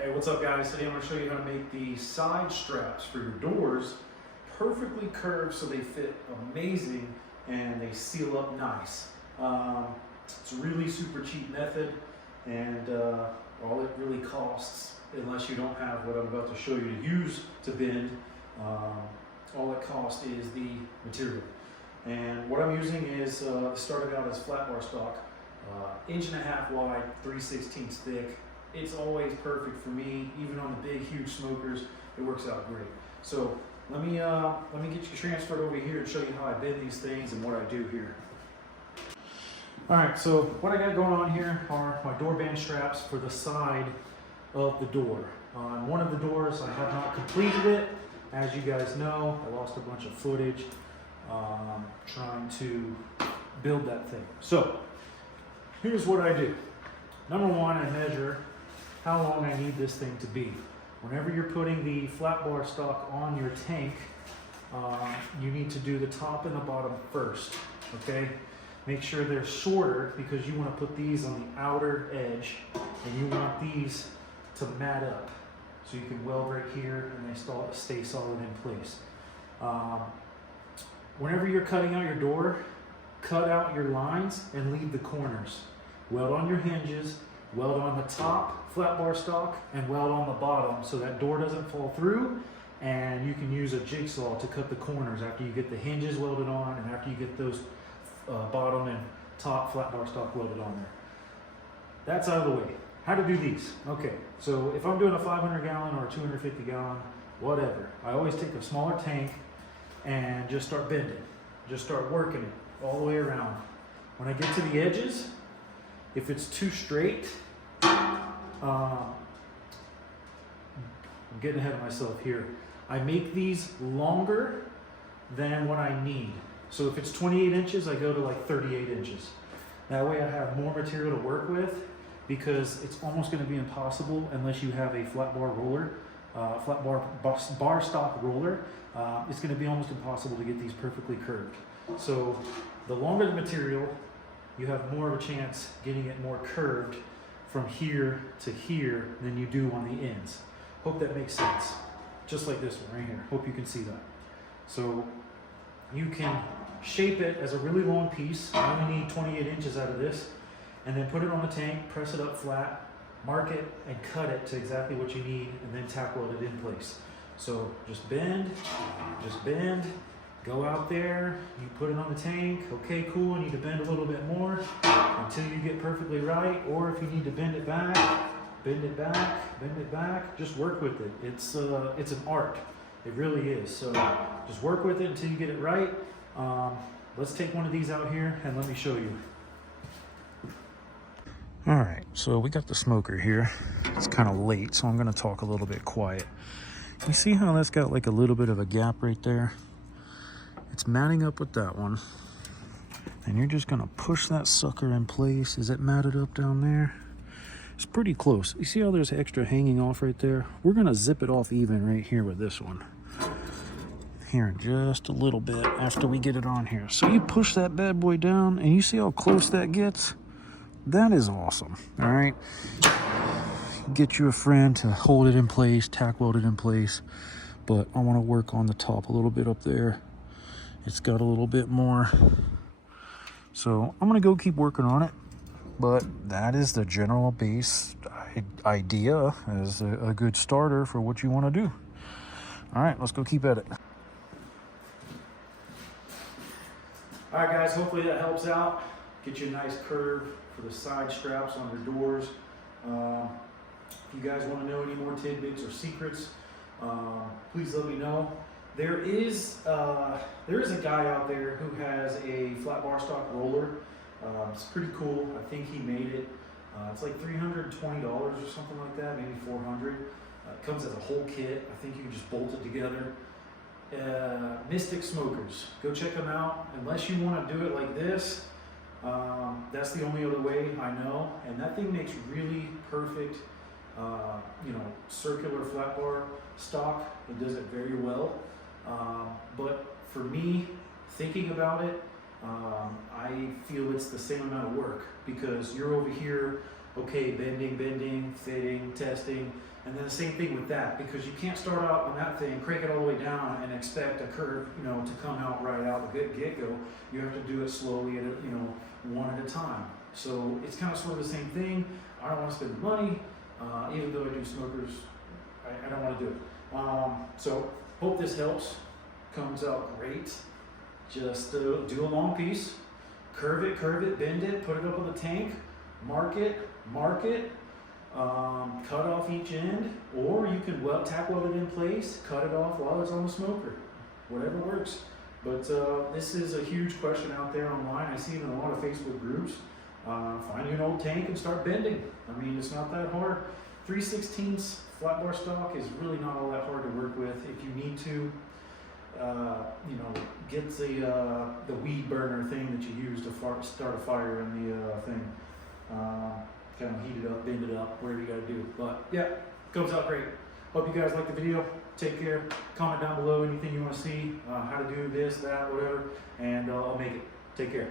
Hey, what's up guys? Today I'm going to show you how to make the side straps for your doors perfectly curved so they fit amazing and they seal up nice. It's a really super cheap method, and all it really costs, unless you don't have what I'm about to show you to use to bend, all it costs is the material. And what I'm using is, started out as flat bar stock, 1.5 inches wide, 3/16 thick. It's always perfect for me, even on the big, huge smokers. It works out great. So let me get you transferred over here and show you how I bend these things and what I do here. All right, so what I got going on here are my door band straps for the side of the door. On one of the doors, I have not completed it. As you guys know, I lost a bunch of footage trying to build that thing. So here's what I do. Number one, I measure how long I need this thing to be. Whenever you're putting the flat bar stock on your tank, you need to do the top and the bottom first, okay? Make sure they're shorter because you want to put these on the outer edge and you want these to mat up so you can weld right here and they stay solid in place. Whenever you're cutting out your door, cut out your lines and leave the corners. Weld on your hinges, weld on the top flat bar stock, and weld on the bottom so that door doesn't fall through, and you can use a jigsaw to cut the corners after you get the hinges welded on and after you get those bottom and top flat bar stock welded on there. That's out of the way. How to do these? Okay, so if I'm doing a 500 gallon or a 250 gallon, whatever, I always take a smaller tank and just start bending. Just start working it all the way around. When I get to the edges, if it's too straight, I'm getting ahead of myself here. I make these longer than what I need. So if it's 28 inches, I go to like 38 inches. That way I have more material to work with, because it's almost going to be impossible unless you have a flat bar roller, bar stock roller. It's going to be almost impossible to get these perfectly curved. So the longer the material, you have more of a chance getting it more curved from here to here than you do on the ends. Hope that makes sense. Just like this one right here. Hope you can see that. So you can shape it as a really long piece. I only need 28 inches out of this. And then put it on the tank, press it up flat, mark it, and cut it to exactly what you need, and then tack weld it in place. So just bend, go out there, you put it on the tank. Okay, cool, I need to bend a little bit more until you get perfectly right, or if you need to bend it back, bend it back, just work with it. It's an art, it really is. So just work with it until you get it right. Let's take one of these out here and let me show you. All right, so we got the smoker here. It's kind of late, so I'm gonna talk a little bit quiet. You see how that's got like a little bit of a gap right there? It's matting up with that one. And you're just gonna push that sucker in place. Is it matted up down there? It's pretty close. You see how there's extra hanging off right there? We're gonna zip it off even right here with this one. Here, just a little bit after we get it on here. So you push that bad boy down and you see how close that gets? That is awesome, all right? Get you a friend to hold it in place, tack weld it in place, but I wanna work on the top a little bit up there. It's got a little bit more. So I'm gonna go keep working on it, but that is the general base idea as a good starter for what you wanna do. All right, let's go keep at it. All right guys, hopefully that helps out. Get you a nice curve for the side straps on your doors. If you guys want to know any more tidbits or secrets, please let me know. There is a guy out there who has a flat bar stock roller. It's pretty cool. I think he made it. It's like $320 or something like that, maybe $400. It comes as a whole kit. I think you can just bolt it together. Mystic Smokers, go check them out. Unless you want to do it like this, that's the only other way I know, and that thing makes really perfect, circular flat bar stock. It does it very well. But for me, thinking about it, I feel it's the same amount of work, because you're over here okay, bending, fitting, testing, and then the same thing with that, because you can't start out on that thing, crank it all the way down, and expect a curve, to come out right out the get-go. You have to do it slowly, at one at a time. So it's kind of sort of the same thing. I don't want to spend the money, even though I do smokers. I don't want to do it. So hope this helps. Comes out great. Just do a long piece, curve it, bend it, put it up on the tank, mark it, cut off each end, or you can tack weld it in place, cut it off while it's on the smoker, whatever works. But this is a huge question out there online. I see it in a lot of Facebook groups. Find you an old tank and start bending. I mean, it's not that hard. 3/16 flat bar stock is really not all that hard to work with. If you need to, get the weed burner thing that you use to start a fire in the thing. Kind of heat it up, bend it up, whatever you got to do. But yeah, comes out great. Hope you guys like the video. Take care. Comment down below anything you want to see, how to do this, that, whatever, and I'll make it. Take care.